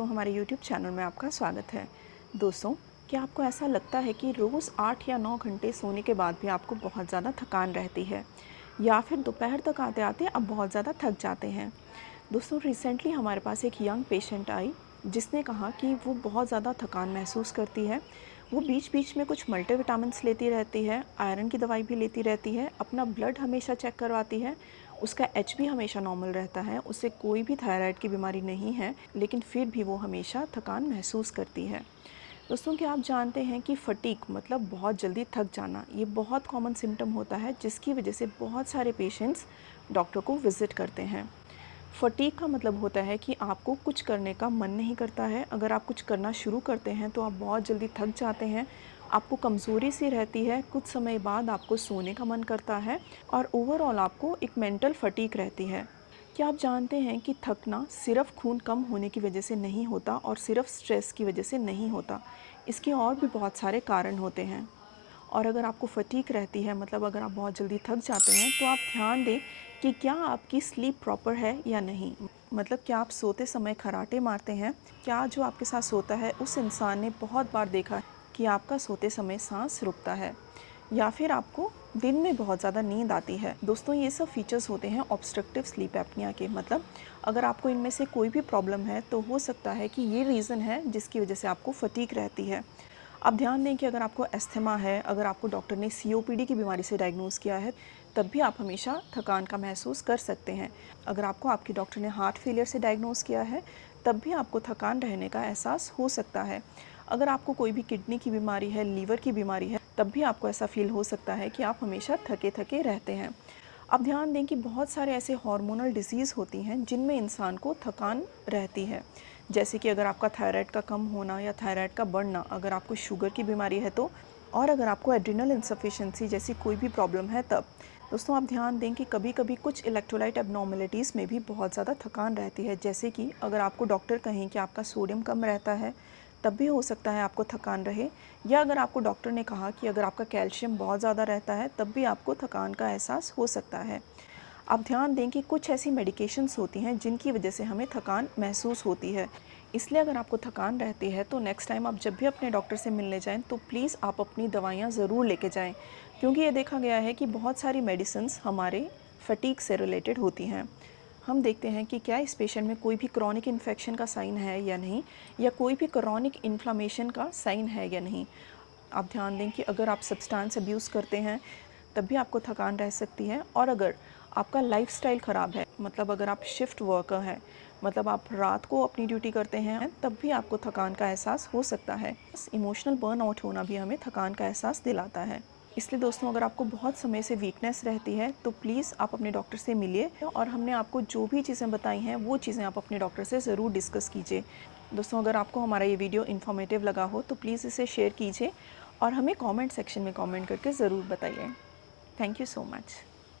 दोस्तों, हमारे YouTube channel में आपका स्वागत है। दोस्तों, क्या आपको ऐसा लगता है कि रोज़ 8 या 9 घंटे सोने के बाद भी आपको बहुत ज़्यादा थकान रहती है या फिर दोपहर तक आते-आते आप बहुत ज़्यादा थक जाते हैं? दोस्तों, रिसेंटली हमारे पास एक यंग पेशेंट आई जिसने कहा कि वो बहुत ज़्यादा थकान महसूस करती है। वो बीच-बीच में कुछ मल्टीविटामिन्स लेती रहती है, आयरन की दवाई भी लेती रहती है, अपना ब्लड हमेशा चेक करवाती है, उसका एचबी हमेशा नॉर्मल रहता है, उसे कोई भी थायराइड की बीमारी नहीं है, लेकिन फिर भी वो हमेशा थकान महसूस करती है। दोस्तों, क्या आप जानते हैं कि फटीग मतलब बहुत जल्दी थक जाना, ये बहुत कॉमन सिम्पटम होता है जिसकी वजह से बहुत सारे पेशेंट्स डॉक्टर को विज़िट करते हैं। फटीग का मतलब होता है कि आपको कुछ करने का मन नहीं करता है। अगर आप कुछ करना शुरू करते हैं तो आप बहुत जल्दी थक जाते हैं, आपको कमज़ोरी सी रहती है, कुछ समय बाद आपको सोने का मन करता है और ओवरऑल आपको एक मेंटल फटीग रहती है। क्या आप जानते हैं कि थकना सिर्फ खून कम होने की वजह से नहीं होता और सिर्फ स्ट्रेस की वजह से नहीं होता, इसके और भी बहुत सारे कारण होते हैं। और अगर आपको फटीग रहती है मतलब अगर आप बहुत जल्दी थक जाते हैं तो आप ध्यान दें कि क्या आपकी स्लीप प्रॉपर है या नहीं। मतलब क्या आप सोते समय खर्राटे मारते हैं? क्या जो आपके साथ सोता है उस इंसान ने बहुत बार देखा है कि आपका सोते समय सांस रुकता है या फिर आपको दिन में बहुत ज़्यादा नींद आती है? दोस्तों, ये सब फीचर्स होते हैं ऑब्स्ट्रक्टिव स्लीप एप्निया के। मतलब अगर आपको इनमें से कोई भी प्रॉब्लम है तो हो सकता है कि ये रीज़न है जिसकी वजह से आपको फटीग रहती है। आप ध्यान दें कि अगर आपको अस्थमा है, अगर आपको डॉक्टर ने सीओपीडी की बीमारी से डायग्नोज़ किया है, तब भी आप हमेशा थकान का महसूस कर सकते हैं। अगर आपको आपके डॉक्टर ने हार्ट फेलियर से डायग्नोज़ किया है, तब भी आपको थकान रहने का एहसास हो सकता है। अगर आपको कोई भी किडनी की बीमारी है, लीवर की बीमारी है, तब भी आपको ऐसा फ़ील हो सकता है कि आप हमेशा थके-थके रहते हैं। आप ध्यान दें कि बहुत सारे ऐसे हार्मोनल डिसीज़ होती हैं जिनमें इंसान को थकान रहती है। जैसे कि अगर आपका थायराइड का कम होना या थायराइड का बढ़ना, अगर आपको शुगर की बीमारी है तो, और अगर आपको एड्रिनल इनसफिशिएंसी जैसी कोई भी प्रॉब्लम है तब। दोस्तों, आप ध्यान दें कि कभी-कभी कुछ इलेक्ट्रोलाइट एब्नॉर्मलिटीज़ में भी बहुत ज़्यादा थकान रहती है। जैसे कि अगर आपको डॉक्टर कहें कि आपका सोडियम कम रहता है, तब भी हो सकता है आपको थकान रहे, या अगर आपको डॉक्टर ने कहा कि अगर आपका कैल्शियम बहुत ज़्यादा रहता है, तब भी आपको थकान का एहसास हो सकता है। आप ध्यान दें कि कुछ ऐसी मेडिकेशंस होती हैं जिनकी वजह से हमें थकान महसूस होती है। इसलिए अगर आपको थकान रहती है तो नेक्स्ट टाइम आप जब भी अपने डॉक्टर से मिलने जाएँ तो प्लीज़ आप अपनी दवाइयाँ ज़रूर लेके जाएँ। क्योंकि ये देखा गया है कि बहुत सारी मेडिसिन्स हमारे फटीग से रिलेटेड होती हैं। हम देखते हैं कि क्या इस पेशेंट में कोई भी क्रॉनिक इन्फेक्शन का साइन है या नहीं, या कोई भी क्रॉनिक इन्फ्लेमेशन का साइन है या नहीं। आप ध्यान दें कि अगर आप सब्सटेंस अब्यूज़ करते हैं तब भी आपको थकान रह सकती है, और अगर आपका लाइफ़स्टाइल ख़राब है, मतलब अगर आप शिफ्ट वर्कर हैं, मतलब आप रात को अपनी ड्यूटी करते हैं, तब भी आपको थकान का एहसास हो सकता है। इमोशनल बर्नआउट होना भी हमें थकान का एहसास दिलाता है। इसलिए दोस्तों, अगर आपको बहुत समय से वीकनेस रहती है तो प्लीज़ आप अपने डॉक्टर से मिलिए, और हमने आपको जो भी चीज़ें बताई हैं वो चीज़ें आप अपने डॉक्टर से ज़रूर डिस्कस कीजिए। दोस्तों, अगर आपको हमारा ये वीडियो इन्फॉर्मेटिव लगा हो तो प्लीज़ इसे शेयर कीजिए और हमें कमेंट सेक्शन में कमेंट करके ज़रूर बताइए। Thank you so much.